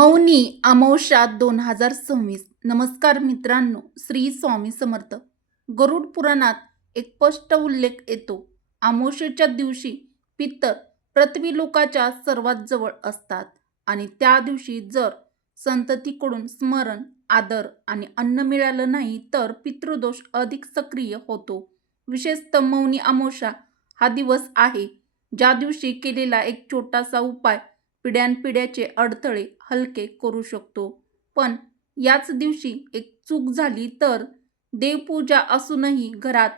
मौनी अमावस्या 2026. नमस्कार मित्रांनो, श्री स्वामी समर्थ. गरुड पुराणात एक स्पष्ट उल्लेख येतो. अमावस्येच्या दिवशी पितर पृथ्वी लोकाच्या सर्वात जवळ असतात आणि त्या दिवशी जर संततीकडून स्मरण, आदर आणि अन्न मिळालं नाही तर पितृदोष अधिक सक्रिय होतो. विशेषतः मौनी अमावस्या हा दिवस आहे ज्या दिवशी केलेला एक छोटासा उपाय पिढ्यानपिढ्याचे अडथळे हलके करू शकतो. पण याच दिवशी एक चूक झाली तर देवपूजा असूनही घरात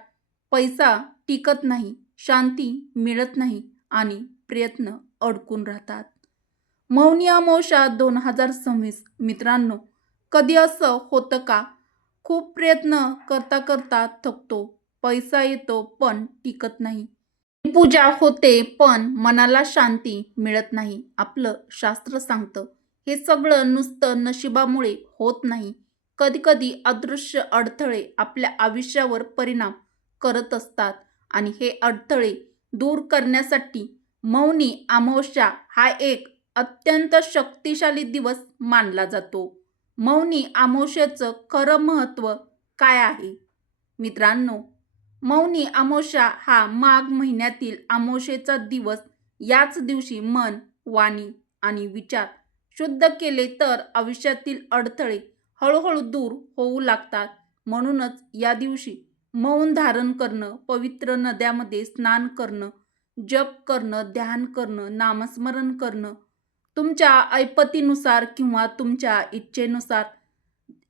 पैसा टिकत नाही, शांती मिळत नाही आणि प्रयत्न अडकून राहतात. मौनी अमावस्या 2026. मित्रांनो, कधी असं होतं का? खूप प्रयत्न करता करता थकतो, पैसा येतो पण टिकत नाही, पूजा होते पण मनाला शांती मिळत नाही. आपलं शास्त्र सांगतं हे सगळं नुसतं नशिबामुळे होत नाही. कधीकधी अदृश्य अडथळे आपल्या आयुष्यावर परिणाम करत असतात आणि हे अडथळे दूर करण्यासाठी मौनी अमावस्या हा एक अत्यंत शक्तिशाली दिवस मानला जातो. मौनी अमावस्येचं खरं महत्त्व काय आहे? मित्रांनो, मौनी अमावस्या हा माघ महिन्यातील अमावस्येचा दिवस. याच दिवशी मन, वाणी आणि विचार शुद्ध केले तर आयुष्यातील अडथळे हळूहळू दूर होऊ लागतात. म्हणूनच या दिवशी मौन धारण करणं, पवित्र नद्यामध्ये स्नान करणं, जप करणं, ध्यान करणं, नामस्मरण करणं, तुमच्या ऐपतीनुसार किंवा तुमच्या इच्छेनुसार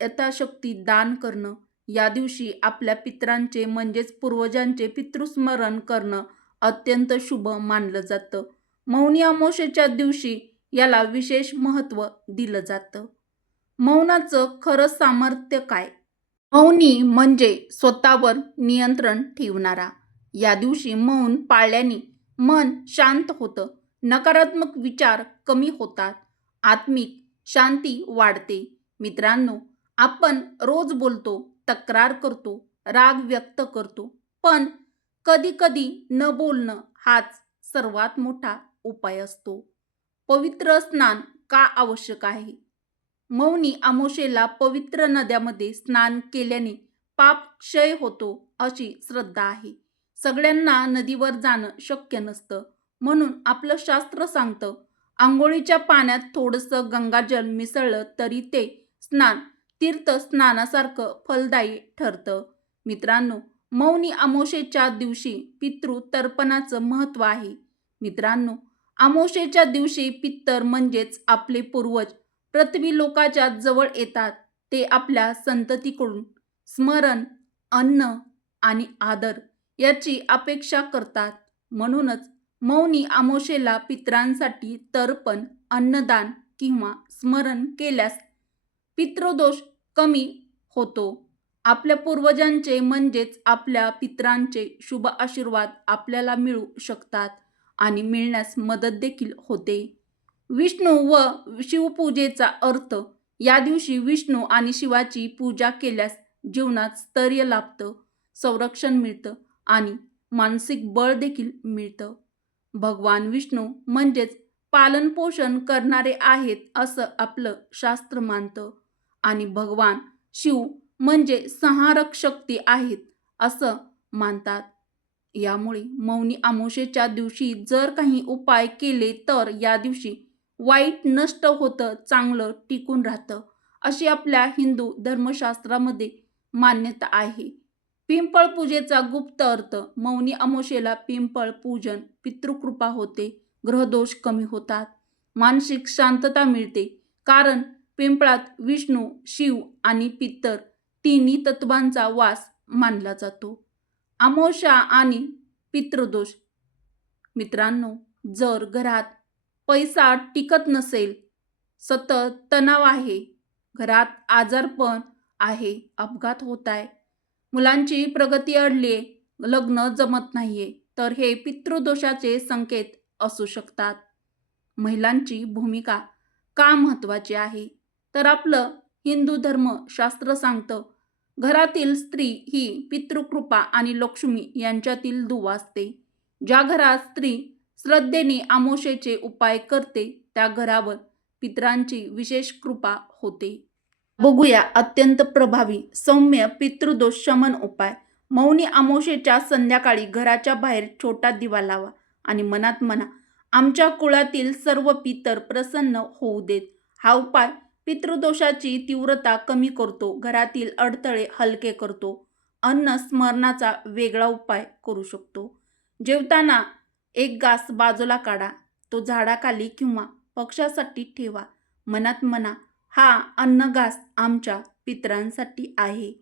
यथाशक्ती दान करणं, या दिवशी आपल्या पितरांचे म्हणजेच पूर्वजांचे पितृस्मरण करणं अत्यंत शुभ मानलं जातं. मौनी अमावस्येच्या दिवशी याला विशेष महत्त्व दिलं जातं. मौनाचं खरं सामर्थ्य काय? मौनी म्हणजे स्वतःवर नियंत्रण ठेवणारा. या दिवशी मौन पाळल्याने मन शांत होतं, नकारात्मक विचार कमी होतात, आत्मिक शांती वाढते. मित्रांनो, आपण रोज बोलतो, तक्रार करतो, राग व्यक्त करतो, पण कधी-कधी न बोलणं हाच सर्वात मोठा उपाय असतो. पवित्र स्नान का आवश्यक आहे? मौनी अमावस्येला पवित्र नद्यामध्ये स्नान केल्याने पाप क्षय होतो अशी श्रद्धा आहे. सगळ्यांना नदीवर जाणं शक्य नसतं, म्हणून आपलं शास्त्र सांगतं आंघोळीच्या पाण्यात थोडंसं गंगाजल मिसळलं तरी ते स्नान तीर्थ स्नानासारखं फलदायी ठरतं. मित्रांनो, मौनी अमावस्येच्या दिवशी पितृ तर्पणाचं महत्त्व आहे. मित्रांनो, अमावस्येच्या दिवशी पितर म्हणजेच आपले पूर्वज पृथ्वी लोकाच्या जवळ येतात. ते आपल्या संततीकडून स्मरण, अन्न आणि आदर याची अपेक्षा करतात. म्हणूनच मौनी अमावस्येला पितरांसाठी तर्पण, अन्नदान किंवा स्मरण केल्यास पितृदोष कमी होतो. आपल्या पूर्वजांचे म्हणजेच आपल्या पितरांचे शुभ आशीर्वाद आपल्याला मिळू शकतात आणि मिळण्यास मदत देखील होते. विष्णू व शिवपूजेचा अर्थ. या दिवशी विष्णू आणि शिवाची पूजा केल्यास जीवनात स्थैर्य लाभतं, संरक्षण मिळतं आणि मानसिक बळ देखील मिळतं. भगवान विष्णू म्हणजेच पालनपोषण करणारे आहेत असं आपलं शास्त्र मानतं आणि भगवान शिव म्हणजे संहारक शक्ती आहेत असं मानतात. यामुळे मौनी अमावस्येच्या दिवशी जर काही उपाय केले तर या दिवशी वाईट नष्ट होतं, चांगलं टिकून राहतं अशी आपल्या हिंदू धर्मशास्त्रामध्ये मान्यता आहे. पिंपळ पूजेचा गुप्त अर्थ. मौनी अमावस्येला पिंपळ पूजन पितृकृपा होते, ग्रहदोष कमी होतात, मानसिक शांतता मिळते. कारण पिंपळात विष्णू, शिव आणि पितर तिन्ही तत्वांचा वास मानला जातो. अमावस्या आणि पितृदोष. मित्रांनो, जर घरात पैसा टिकत नसेल, सतत तणाव आहे, घरात आजारपण आहे, अपघात होत आहे, मुलांची प्रगती अडली, लग्न जमत नाहीये, तर हे पितृदोषाचे संकेत असू शकतात. महिलांची भूमिका का महत्त्वाची आहे? तर आपलं हिंदू धर्मशास्त्र सांगतं घरातील स्त्री ही पितृकृपा आणि लक्ष्मी यांच्यातील दुवा असते. ज्या घरात स्त्री श्रद्धेने अमावस्येचे उपाय करते त्या घरावर पितरांची विशेष कृपा होते. बघूया अत्यंत प्रभावी सौम्य पितृदोष शमन उपाय. मौनी अमावस्येच्या संध्याकाळी घराच्या बाहेर छोटा दिवा लावा आणि मनात म्हणा, आमच्या कुळातील सर्व पितर प्रसन्न होऊ देत. हा उपाय पितृदोषाची तीव्रता कमी करतो, घरातील अडथळे हलके करतो. अन्न स्मरणाचा वेगळा उपाय करू शकतो. जेवताना एक घास बाजूला काढा, तो झाडाखाली किंवा पक्ष्यासाठी ठेवा. मनात म्हणा, हा अन्नघास आमच्या पितरांसाठी आहे.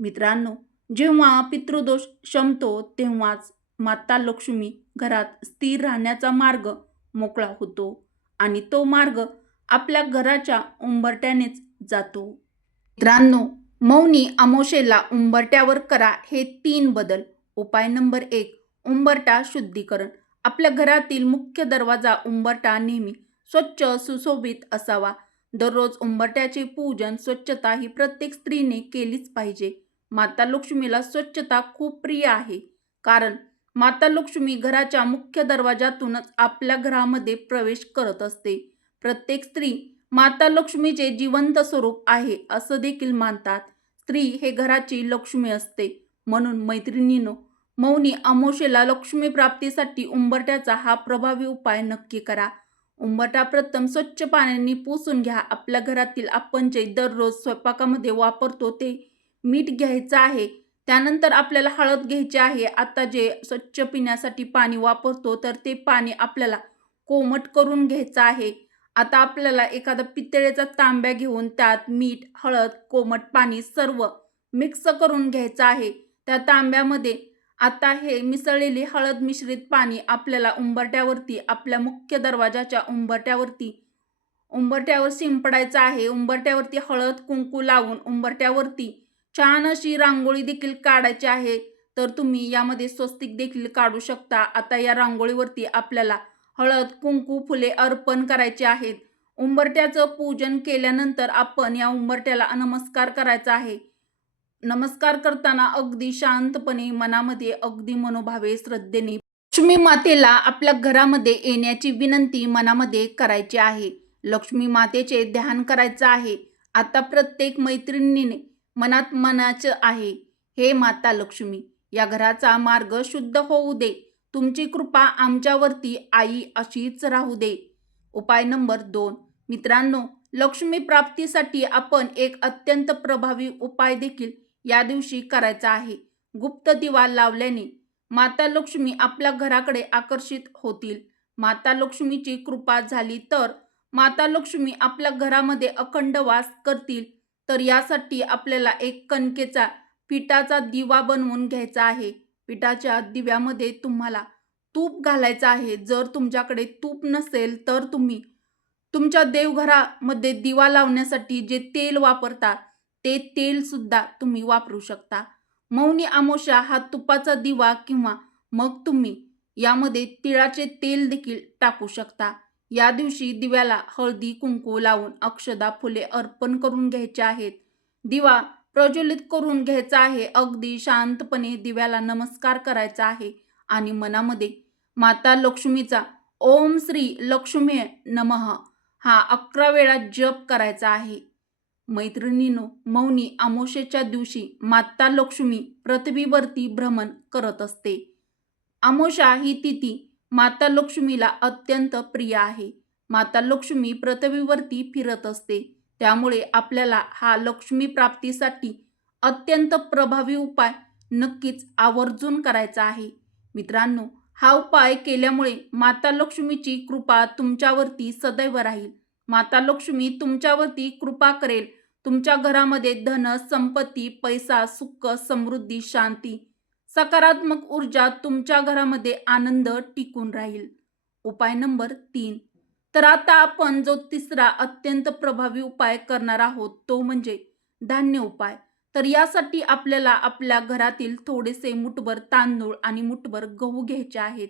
मित्रांनो, जेव्हा पितृदोष शमतो तेव्हाच माता लक्ष्मी घरात स्थिर राहण्याचा मार्ग मोकळा होतो आणि तो मार्ग आपल्या घराच्या उंबरठ्यानेच जातो. मित्रांनो, मौनी अमावस्येला उंबरठ्यावर करा हे 3 बदल. उपाय नंबर 1, उंबरठा शुद्धीकरण. आपल्या घरातील मुख्य दरवाजा उंबरठा नेहमी स्वच्छ सुशोभित असावा. दररोज उंबरठ्याचे पूजन, स्वच्छता ही प्रत्येक स्त्रीने केलीच पाहिजे. माता लक्ष्मीला स्वच्छता खूप प्रिय आहे, कारण माता लक्ष्मी घराच्या मुख्य दरवाजातूनच आपल्या घरामध्ये प्रवेश करत असते. प्रत्येक स्त्री माता लक्ष्मीचे जिवंत स्वरूप आहे असं देखील मानतात. स्त्री हे घराची लक्ष्मी असते. म्हणून मैत्रिणींनो, मौनी अमावस्येला लक्ष्मी प्राप्तीसाठी उंबरठ्याचा हा प्रभावी उपाय नक्की करा. उंबरठा प्रथम स्वच्छ पाण्याने पुसून घ्या. आपल्या घरातील आपण जे दररोज स्वयंपाकामध्ये वापरतो ते मीठ घ्यायचं आहे. त्यानंतर आपल्याला हळद घ्यायची आहे. आता जे स्वच्छ पिण्यासाठी पाणी वापरतो तर ते पाणी आपल्याला कोमट करून घ्यायचं आहे. आता आपल्याला एखादा पितळेचा तांब्या घेऊन त्यात मीठ, हळद, कोमट पाणी सर्व मिक्स करून घ्यायचं आहे. त्या तांब्यामध्ये आता हे मिसळलेले हळद मिश्रित पाणी आपल्याला उंबरठ्यावरती, आपल्या मुख्य दरवाजाच्या उंबरठ्यावर शिंपडायचं आहे. उंबरठ्यावरती हळद कुंकू लावून उंबरठ्यावरती छान अशी रांगोळी देखील काढायची आहे. तर तुम्ही यामध्ये स्वस्तिक देखील काढू शकता. आता या रांगोळीवरती आपल्याला हळद, कुंकू, फुले अर्पण करायचे आहेत. उंबरठ्याचं पूजन केल्यानंतर आपण या उंबरठ्याला नमस्कार करायचा आहे. नमस्कार करताना अगदी शांतपणे, मनामध्ये अगदी मनोभावे, श्रद्धेने लक्ष्मी मातेला आपल्या घरामध्ये येण्याची विनंती मनामध्ये करायची आहे. लक्ष्मी मातेचे ध्यान करायचं आहे. आता प्रत्येक मैत्रिणीने मनात म्हणायचं आहे, हे माता लक्ष्मी, या घराचा मार्ग शुद्ध होऊ दे. तुमची कृपा आमच्यावरती आई अशीच राहू दे. उपाय नंबर 2. मित्रांनो, लक्ष्मी प्राप्तीसाठी आपण एक अत्यंत प्रभावी उपाय देखील या दिवशी करायचा आहे. गुप्त दिवा लावल्याने माता लक्ष्मी आपल्या घराकडे आकर्षित होतील. माता लक्ष्मीची कृपा झाली तर माता लक्ष्मी आपल्या घरामध्ये अखंड वास करतील. तर यासाठी आपल्याला एक कणकेचा पिठाचा दिवा बनवून घ्यायचा आहे. पिठाच्या दिव्यामध्ये तुम्हाला तूप घालायचं आहे. जर तुमच्याकडे तूप नसेल तर तुम्ही तुमच्या देवघरामध्ये दिवा लावण्यासाठी जे तेल वापरता ते तेल सुद्धा तुम्ही वापरू शकता. मौनी अमावस्या हा तुपाचा दिवा किंवा मग तुम्ही यामध्ये तिळाचे तेल देखील टाकू शकता. या दिवशी दिव्याला हळदी कुंकू लावून अक्षदा फुले अर्पण करून घ्यायचे आहेत. दिवा प्रज्वलित करून घ्यायचा आहे. अगदी शांतपणे दिव्याला नमस्कार करायचा आहे आणि मनामध्ये माता लक्ष्मीचा ओम श्री लक्ष्मी नमः हा 11 वेळा जप करायचा आहे. मैत्रिणींनो, मौनी अमावस्येच्या दिवशी माता लक्ष्मी पृथ्वीवरती भ्रमण करत असते. अमावस्या ही तिथी माता लक्ष्मीला अत्यंत प्रिय आहे. माता लक्ष्मी पृथ्वीवरती फिरत असते. त्यामुळे आपल्याला हा लक्ष्मी प्राप्तीसाठी अत्यंत प्रभावी उपाय नक्कीच आवर्जून करायचा आहे. मित्रांनो, हा उपाय केल्यामुळे माता लक्ष्मीची कृपा तुमच्यावरती सदैव राहील. माता लक्ष्मी तुमच्यावरती कृपा करेल. तुमच्या घरामध्ये धन, संपत्ती, पैसा, सुख, समृद्धी, शांती, सकारात्मक ऊर्जा, तुमच्या घरामध्ये आनंद टिकून राहील. उपाय नंबर 3. तर आता आपण जो तिसरा अत्यंत प्रभावी उपाय करणार आहोत तो म्हणजे धान्य उपाय. तर यासाठी आपल्याला आपल्या घरातील थोडेसे मुठभर तांदूळ आणि मुठभर गहू घ्यायचे आहेत.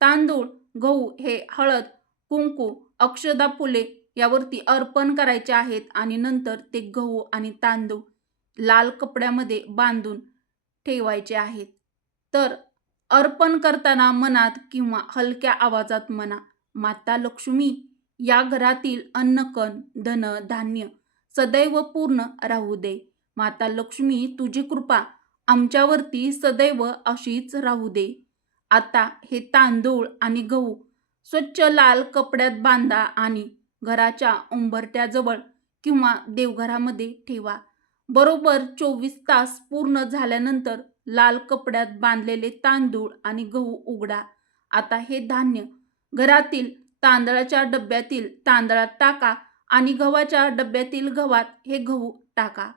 तांदूळ, गहू हे हळद, कुंकू, अक्षदा फुले यावरती अर्पण करायचे आहेत आणि नंतर ते गहू आणि तांदूळ लाल कपड्यामध्ये बांधून ठेवायचे आहेत. तर अर्पण करताना मनात किंवा हलक्या आवाजात म्हणा, माता लक्ष्मी, या घरातील अन्नकण धन धान्य सदैव पूर्ण राहू दे. माता लक्ष्मी तुझी कृपा आमच्यावरती सदैव अशीच राहू दे. आता हे तांदूळ आणि गहू स्वच्छ लाल कपड्यात बांधा आणि घराच्या उंबरट्याजवळ किंवा देवघरामध्ये ठेवा. बरोबर 24 तास पूर्ण झाल्यानंतर लाल कपड्यात बांधलेले तांदूळ आणि गहू उघडा. आता हे धान्य घरातील तांदळाच्या डब्यातील तांदळात टाका आणि गव्हाच्या डब्यातील गव्हात हे गहू टाका.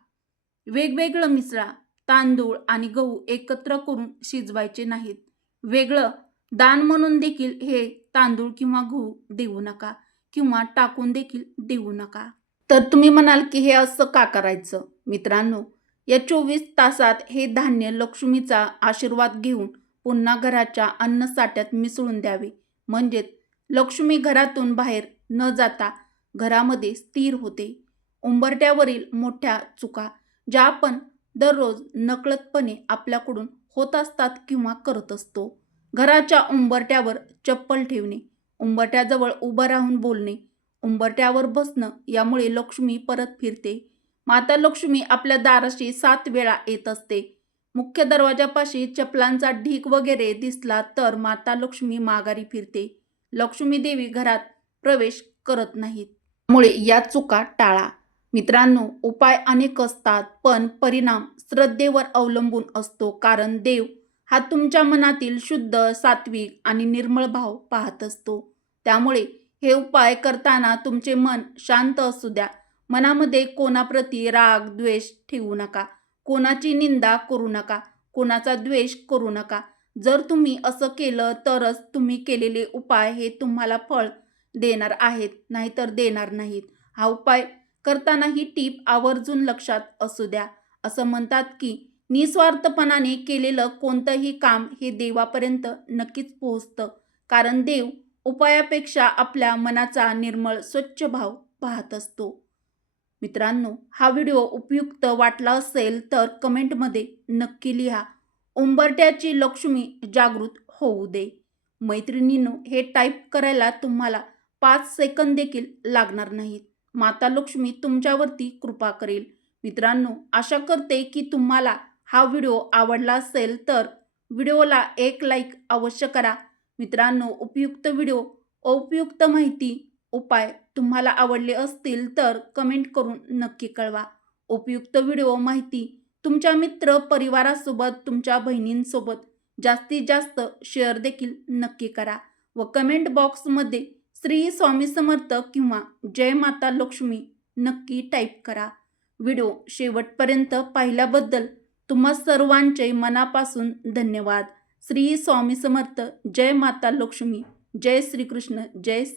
वेगवेगळं मिसळा. तांदूळ आणि गहू एकत्र करून शिजवायचे नाहीत. वेगळं दान म्हणून देखील हे तांदूळ किंवा गहू देऊ नका किंवा टाकून देखील देऊ नका. तर तुम्ही म्हणाल की हे असं का करायचं? मित्रांनो, या 24 तासात हे धान्य लक्ष्मीचा आशीर्वाद घेऊन पुन्हा घराच्या अन्नसाठ्यात मिसळून द्यावे. म्हणजेच लक्ष्मी घरातून बाहेर न जाता घरामध्ये स्थिर होते. उंबरट्यावरील मोठ्या चुका ज्या आपण दररोज नकळतपणे आपल्याकडून होत असतात किंवा करत असतो. घराच्या उंबरट्यावर चप्पल ठेवणे, उंबरट्याजवळ उभं राहून बोलणे, उंबरट्यावर बसणं यामुळे लक्ष्मी परत फिरते. माता लक्ष्मी आपल्या दाराशी 7 वेळा येत असते. मुख्य दरवाजापाशी चपलांचा ढीग वगैरे दिसला तर माता लक्ष्मी माघारी फिरते. लक्ष्मी देवी घरात प्रवेश करत नाहीत. त्यामुळे या चुका टाळा. मित्रांनो, उपाय अनेक असतात पण परिणाम श्रद्धेवर अवलंबून असतो. कारण देव हा तुमच्या मनातील शुद्ध, सात्विक आणि निर्मळ भाव पाहत असतो. त्यामुळे हे उपाय करताना तुमचे मन शांत असू द्या. मनामध्ये कोणाप्रती राग, द्वेष ठेवू नका. कोणाची निंदा करू नका. कोणाचा द्वेष करू नका. जर तुम्ही असं केलं तरच तुम्ही केलेले उपाय हे तुम्हाला फळ देणार आहेत, नाहीतर देणार नाहीत. हा उपाय करताना ही टीप आवर्जून लक्षात असू द्या. असं म्हणतात की निस्वार्थपणाने केलेलं कोणतंही काम हे देवापर्यंत नक्कीच पोहोचतं. कारण देव उपायापेक्षा आपल्या मनाचा निर्मळ स्वच्छ भाव पाहत असतो. मित्रांनो, हा व्हिडिओ उपयुक्त वाटला असेल तर कमेंटमध्ये नक्की लिहा. उंबरट्याची लक्ष्मी जागृत होऊ दे. मैत्रिणींनो, हे टाईप करायला तुम्हाला 5 सेकंद देखील लागणार नाहीत. माता लक्ष्मी तुमच्यावरती कृपा करेल. मित्रांनो, आशा करते की तुम्हाला हा व्हिडिओ आवडला असेल तर व्हिडिओला एक लाईक अवश्य करा. मित्रांनो, उपयुक्त व्हिडिओ, उपयुक्त माहिती, उपाय तुम्हाला आवडले असतील तर कमेंट करून नक्की कळवा. उपयुक्त व्हिडिओ माहिती तुमच्या मित्र परिवारासोबत, तुमच्या बहिणींसोबत जास्तीत जास्त शेअर देखील नक्की करा व कमेंट बॉक्समध्ये श्री स्वामी समर्थ किंवा जय माता लक्ष्मी नक्की टाईप करा. व्हिडिओ शेवटपर्यंत पाहिल्याबद्दल तुम्हा सर्वांचे मनापासून धन्यवाद. श्री स्वामी समर्थ. जय माता लक्ष्मी. जय श्रीकृष्ण. जय श्री